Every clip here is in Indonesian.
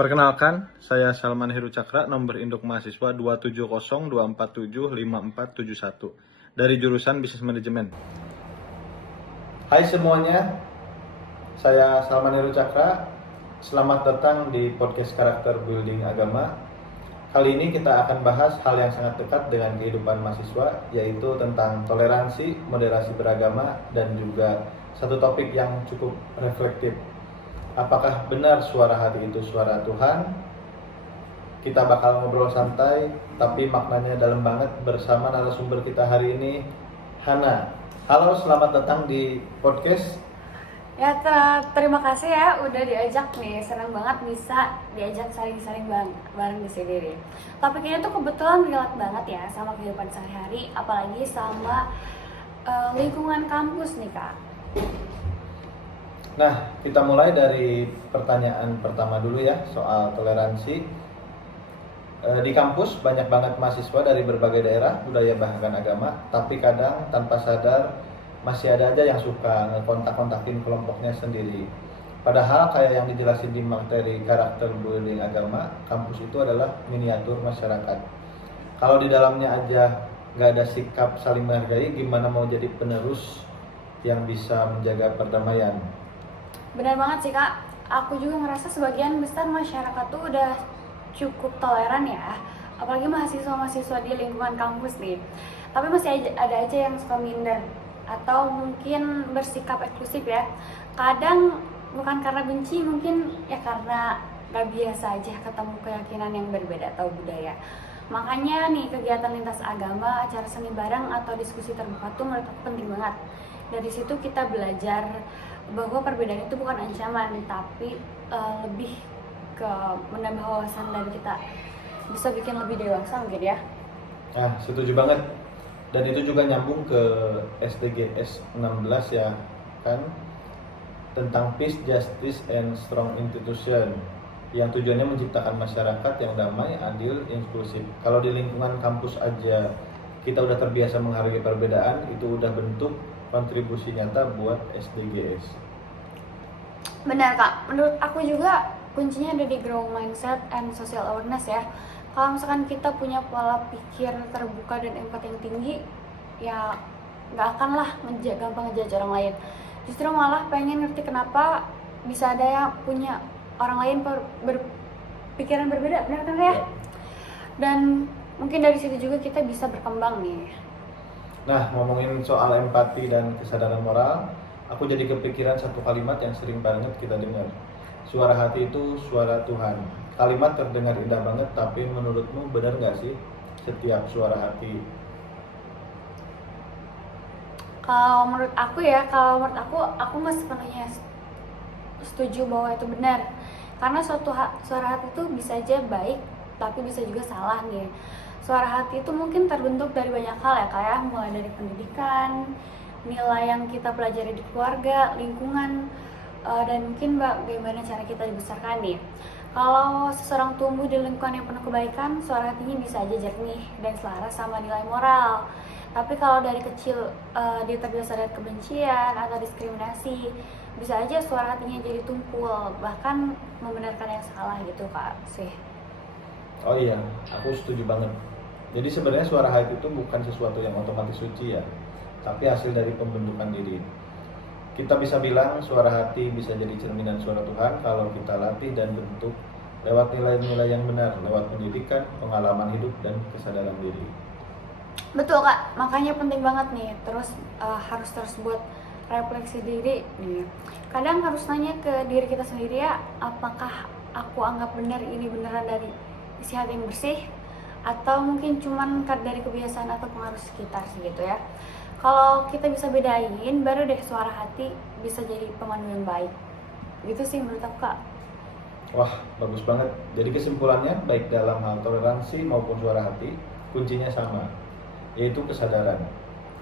Perkenalkan, saya Salman Heru Cakra, nomor induk mahasiswa 270247547 dari jurusan Bisnis Manajemen. Hai semuanya, saya Salman Heru Cakra. Selamat datang di podcast Karakter Building Agama. Kali ini kita akan bahas hal yang sangat dekat dengan kehidupan mahasiswa, yaitu tentang toleransi, moderasi beragama, dan juga satu topik yang cukup reflektif. Apakah benar suara hati itu suara Tuhan? Kita bakal ngobrol santai, tapi maknanya dalam banget bersama narasumber kita hari ini, Hana. Halo, selamat datang di podcast. Ya, terima kasih ya udah diajak nih. Senang banget bisa diajak saling-saling bareng di sini nih. Topiknya tuh kebetulan relate banget ya sama kehidupan sehari-hari, apalagi sama lingkungan kampus nih, Kak. Nah, kita mulai dari pertanyaan pertama dulu ya, soal toleransi. Di kampus banyak banget mahasiswa dari berbagai daerah, budaya bahkan agama, tapi kadang tanpa sadar masih ada aja yang suka ngekontak-kontakin kelompoknya sendiri. Padahal kayak yang dijelasin di materi karakter building agama, kampus itu adalah miniatur masyarakat. Kalau di dalamnya aja nggak ada sikap saling menghargai, gimana mau jadi penerus yang bisa menjaga perdamaian? Benar banget sih, Kak. Aku juga ngerasa sebagian besar masyarakat tuh udah cukup toleran ya, apalagi mahasiswa-mahasiswa di lingkungan kampus nih. Tapi masih ada aja yang suka minder atau mungkin bersikap eksklusif ya. Kadang bukan karena benci, mungkin ya karena gak biasa aja ketemu keyakinan yang berbeda atau budaya. Makanya nih kegiatan lintas agama, acara seni bareng atau diskusi terbuka tuh menurut aku penting banget. Dari situ kita belajar bahwa perbedaan itu bukan ancaman, tapi lebih ke menambah wawasan dan kita bisa bikin lebih dewasa mungkin ya. Nah, setuju banget. Dan itu juga nyambung ke SDGs 16 ya kan, tentang peace, justice, and strong institution, yang tujuannya menciptakan masyarakat yang damai, adil, inklusif. Kalau di lingkungan kampus aja kita udah terbiasa menghargai perbedaan, itu udah bentuk kontribusi nyata buat SDGs. Benar, Kak, menurut aku juga kuncinya ada di growth mindset and social awareness ya. Kalau misalkan kita punya pola pikir terbuka dan empati yang tinggi, ya nggak akan lah gampang ngejudge orang lain. Justru malah pengen ngerti kenapa bisa ada yang punya orang lain berpikiran berbeda, benar kan ya? Dan mungkin dari situ juga kita bisa berkembang nih. Nah, ngomongin soal empati dan kesadaran moral, aku jadi kepikiran satu kalimat yang sering banget kita dengar. Suara hati itu suara Tuhan. Kalimat terdengar indah banget, tapi menurutmu benar nggak sih setiap suara hati? Kalau menurut aku aku nggak sepenuhnya setuju bahwa itu benar. Karena suara hati itu bisa aja baik, tapi bisa juga salah nih. Suara hati itu mungkin terbentuk dari banyak hal ya, kayak mulai dari pendidikan, nilai yang kita pelajari di keluarga, lingkungan, dan mungkin bagaimana cara kita dibesarkan nih. Kalau seseorang tumbuh di lingkungan yang penuh kebaikan, suara hatinya bisa aja jernih dan selaras sama nilai moral. Tapi kalau dari kecil dia terbiasa dengan kebencian atau diskriminasi, bisa aja suara hatinya jadi tumpul, bahkan membenarkan yang salah gitu, Kak, sih. Oh iya, aku setuju banget. Jadi sebenarnya suara hati itu bukan sesuatu yang otomatis suci ya, tapi hasil dari pembentukan diri. Kita bisa bilang suara hati bisa jadi cerminan suara Tuhan kalau kita latih dan bentuk lewat nilai-nilai yang benar, lewat pendidikan, pengalaman hidup, dan kesadaran diri. Betul, Kak, makanya penting banget nih, harus terus buat refleksi diri nih. Kadang harus nanya ke diri kita sendiri ya, apakah aku anggap benar ini beneran dari isi hati yang bersih, atau mungkin cuman dari kebiasaan atau pengaruh sekitar sih gitu ya. Kalau kita bisa bedain, baru deh suara hati bisa jadi pemandu yang baik. Gitu sih menurut aku, Kak. Wah, bagus banget. Jadi kesimpulannya, baik dalam hal toleransi maupun suara hati, kuncinya sama, yaitu kesadaran.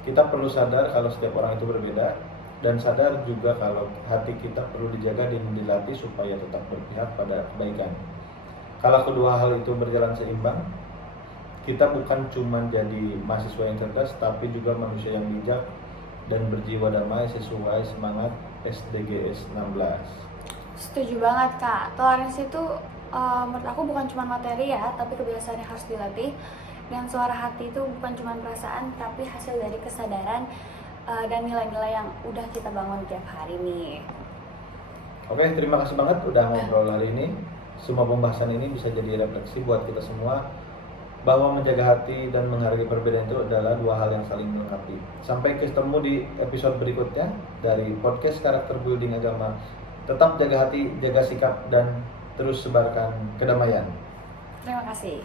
Kita perlu sadar kalau setiap orang itu berbeda, dan sadar juga kalau hati kita perlu dijaga dan dilatih supaya tetap berpihak pada kebaikan. Kalau kedua hal itu berjalan seimbang, kita bukan cuma jadi mahasiswa yang cerdas, tapi juga manusia yang bijak dan berjiwa damai sesuai semangat SDGs 16. Setuju banget, Kak. Toleransi itu Menurut aku bukan cuma materi ya, tapi kebiasaan yang harus dilatih. Dan suara hati itu bukan cuma perasaan, tapi hasil dari kesadaran dan nilai-nilai yang udah kita bangun tiap hari nih. Oke, terima kasih banget udah ngobrol hari ini. Semua pembahasan ini bisa jadi refleksi buat kita semua bahwa menjaga hati dan menghargai perbedaan itu adalah dua hal yang saling melengkapi. Sampai ketemu di episode berikutnya dari podcast Karakter Building Agama. Tetap jaga hati, jaga sikap, dan terus sebarkan kedamaian. Terima kasih.